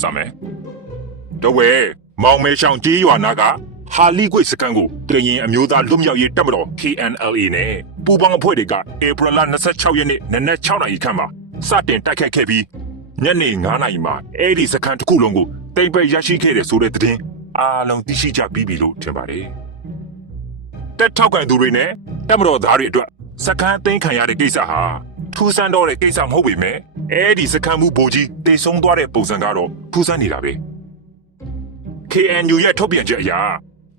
စမယ်တဝဲမောင်မဲရှောင်ကြီးရွာနာကဟာလီကွေစကန်ကိုကရင်အမျိုးသားလွတ်မြောက်ရေးတပ်မတော် KNLA နဲ့ပူပေါင်းအဖွဲ့တွေကဧပြီလ26ရက်နေ့နနက်6နာရီခန့်မှာစတင်တိုက်ခိုက်ခဲ့ပြီးညနေ9နာရီမှာအဲ့ဒီစကန်တစ်ခုလုံးကိုတိတ်ပိတ်ရရှိခဲ့တဲ့ဆိုတဲ့သတင်းအားလုံးသိရှိကြပြီးပြီလို့ထင်ပါတယ်တက်ထောက်ကန်သူတွေနဲ့တပ်မတော်သားတွေအတွက်စကန်သိမ်းခံရတဲ့ကိစ္စဟာထူးဆန်းတော့တဲ့ကိစ္စမဟုတ်ပေမဲ့ အဲ့ဒီစကန်မှုဘိုလ်ကြီးတိတ်ဆုံးသွားတဲ့ပုံစံကတော့ထူးဆန်းနေတာပဲ KNU ရဲ့ထုတ်ပြန်ချက်အရ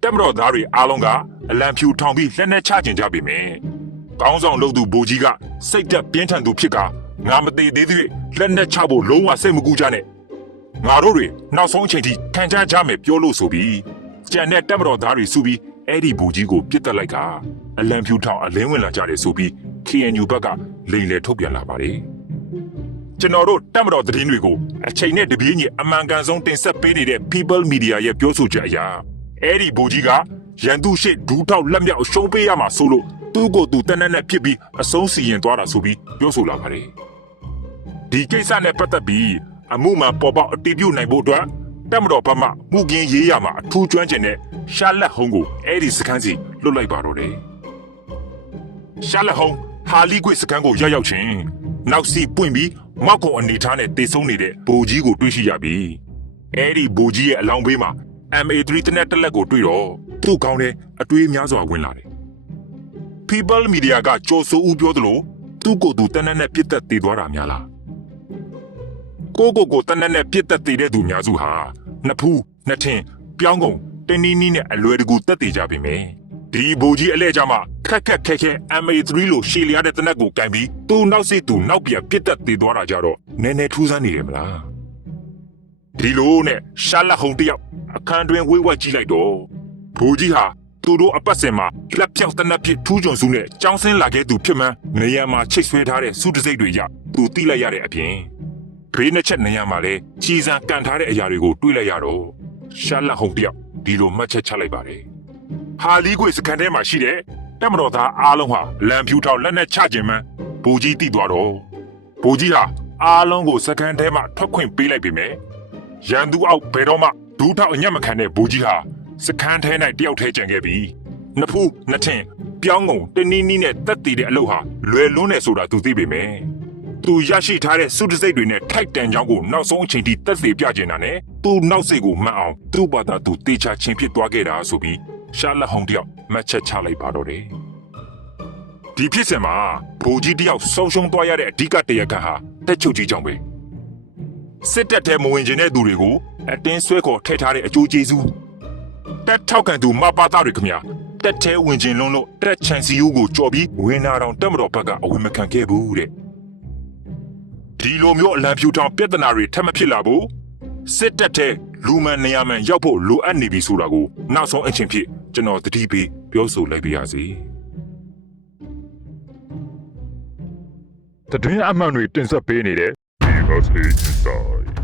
တက်မတော်သားတွေအားလုံးကအလံဖြူထောင်ပြီးလက်နက်ချကျင်ကြပြီမယ်။ကောင်းဆောင်လုပ်သူဘိုလ်ကြီးကစိတ်သက်ပြင်းထန်သူဖြစ်ကငါမသေးသေးသေးလက်နက်ချဖို့လုံးဝစိတ်မကူကြနဲ့။ငါတို့တွေနောက်ဆုံးအချိန်ထိခံကြကြမယ်ပြောလို့ဆိုပြီးကြံတဲ့တက်မတော်သားတွေစုပြီးအဲ့ဒီဘိုလ်ကြီးကိုပြစ်တက်လိုက်ကအလံဖြူထောင်အလင်းဝင်လာကြတယ်ဆိုပြီး KNU ဘက်ကလိန်လေထုတ်ပြန်လာပါတယ်။ ကျွန်တော်တို့တက်မတော်သတင်းတွေကိုအချိန်နဲ့တပြေးညီအမှန်ကန်ဆုံးတင်ဆက်ပေးနေတဲ့ People Media ရဲ့ပြောဆိုချက်အရအဲ့ဒီဘူကြီးကရန်သူရှိဒူးထောက်လက်မြောက်အရှုံးပေးရမှာဆိုလို့သူ့ကိုယ်သူတနက်နဲ့ဖြစ်ပြီးအဆုံးစီရင်သွားတာဆိုပြီးပြောဆိုလာပါတယ်ဒီကိစ္စနဲ့ပတ်သက်ပြီးအမှုမှန်ပေါ်ပေါက်အတည်ပြုနိုင်ဖို့အတွက်တက်မတော်ဘက်မှမှုကင်းရေးရမှာအထူးကျွမ်းကျင်တဲ့ရှာလက်ဟုံးကိုအဲ့ဒီစခန်းစီလွတ်လိုက်ပါတော့တယ်ရှာလက်ဟုံးဟာလီကွေစကန်ကိုရောက်ရောက်ချင်းနောက်စီပွင့်ပြီး မောက်ကုံအနေထားနဲ့တေဆုံးနေတဲ့ဘိုကြီးကိုတွေ့ရှိရပြီအဲ့ဒီဘိုကြီးရဲ့အလောင်းဘေးမှာ MA3 တနက်တစ်လက်ကိုတွေ့တော့သူ့ကောင်းတဲ့အတွေးများစွာဝင်လာတယ် People Media ကကြော်ဆိုဦးပြောသလိုသူ့ကိုယ်သူတနက်နဲ့ပြစ်သက်တည်သွားတာများလားကိုကိုကိုတနက်နဲ့ပြစ်သက်တည်တဲ့သူများစုဟာနှစ်ဖူးနှစ်ထင်ပြောင်းကုန်တင်းနီးနီးနဲ့အလွယ်တကူတက်တည်ကြပြီမယ် ဒီဘူကြီးအလဲကြမှာခက်ခက်ခဲခဲ MA3 လို့ရှည်လျားတဲ့တနက်ကိုကန်ပြီးသူ့နောက်စိတ်သူနောက်ပြန်ပြစ်တက်သေးသွားတာကြတော့နည်းနည်းထူးဆန်းနေတယ်မလားဒီလိုနဲ့ရှာလက်ဟုံတယောက်အခန်းတွင်ဝေးဝက်ကြည့်လိုက်တော့ဘူကြီးဟာသူတို့အပတ်စင်မှာလက်ပြောက်တနက်ဖြစ်ထူးချွန်စုနဲ့ကြောင်းစင်းလာခဲ့သူဖြစ်မှန်းနေရာမှာချိတ်ဆွဲထားတဲ့စုတစိတ်တွေရသူတိလိုက်ရတဲ့အပြင်ဘေးနှစ်ချက်နေရာမှာလဲချီစံကန်ထားတဲ့အရာတွေကိုတွေးလိုက်ရတော့ရှာလက်ဟုံတယောက်ဒီလိုမှတ်ချက်ချလိုက်ပါတယ် ဟာလီကွေစကန်ထဲမှာရှိတဲ့တက်မတော်သားအားလုံးဟာလံဖြူထောင်လက်နဲ့ချခြင်းမှန်းဘူကြီးတိသွားတော့ဘူကြီးဟာအားလုံးကိုစကန်ထဲမှာထွက်ခွင့်ပေးလိုက်ပြီမယ်ရန်သူအောက်ဘယ်တော့မှဒူးထောက်အညံ့မခံတဲ့ဘူကြီးဟာစကန်ထဲ၌တယောက်ထဲကျန်ခဲ့ပြီနှစ်ဖူးနှစ်ထင်ပြောင်းကုန်တနည်းနည်းနဲ့တက်တည်တဲ့အလုပ်ဟာလွယ်လွန်းနေဆိုတာသူသိပေမယ်သူရရှိထားတဲ့စုတစိတ်တွေနဲ့ထိုက်တန်ကြောင်းကိုနောက်ဆုံးအချိန်ထိတက်စေပြကျင်တာနဲ့သူနောက်စိတ်ကိုမှန်အောင်သူ့ဘာသာသူတေချာချင်းဖြစ်သွားခဲ့တာဆိုပြီး ရှာလက်ဟုံတယောက်မတ်ချက်ချလိုက်ပါတော့တယ်ဒီဖြစ်စဉ်မှာဘိုလ်ကြီးတယောက်ဆုံးရှုံးသွားရတဲ့အဓိကတရခံဟာတက်ချုပ်ကြီးကြောင့်ပဲစစ်တပ်ထဲမဝင်ကျင်တဲ့သူတွေကိုအတင်းဆွဲခေါ်ထည့်ထားတဲ့အကျိုးကျေးဇူးတက်ထောက်ကန်သူမပါသားတွေခင်ဗျာတက်ထဲဝင်ကျင်လုံးလို့တက်ချန်စီယိုးကိုကြော်ပြီးဝင်နာတော်တက်မတော်ဘက်ကအဝင်မခံခဲ့ဘူးတဲ့ဒီလိုမျိုးအလံဖြူထောင်ပြဿနာတွေထပ်မဖြစ်လာဘူးစစ်တပ်တဲ့လူမှန်နေရာမှန်ရောက်ဖို့လိုအပ်နေပြီဆိုတာကိုနောက်ဆုံးအချိန်ဖြစ် ကျွန်တော်တတိပေးပြောဆိုလိုက်ပါရစေတတွင်းအမှန်တွေတင်ဆက်ပေးနေတဲ့ People's Inside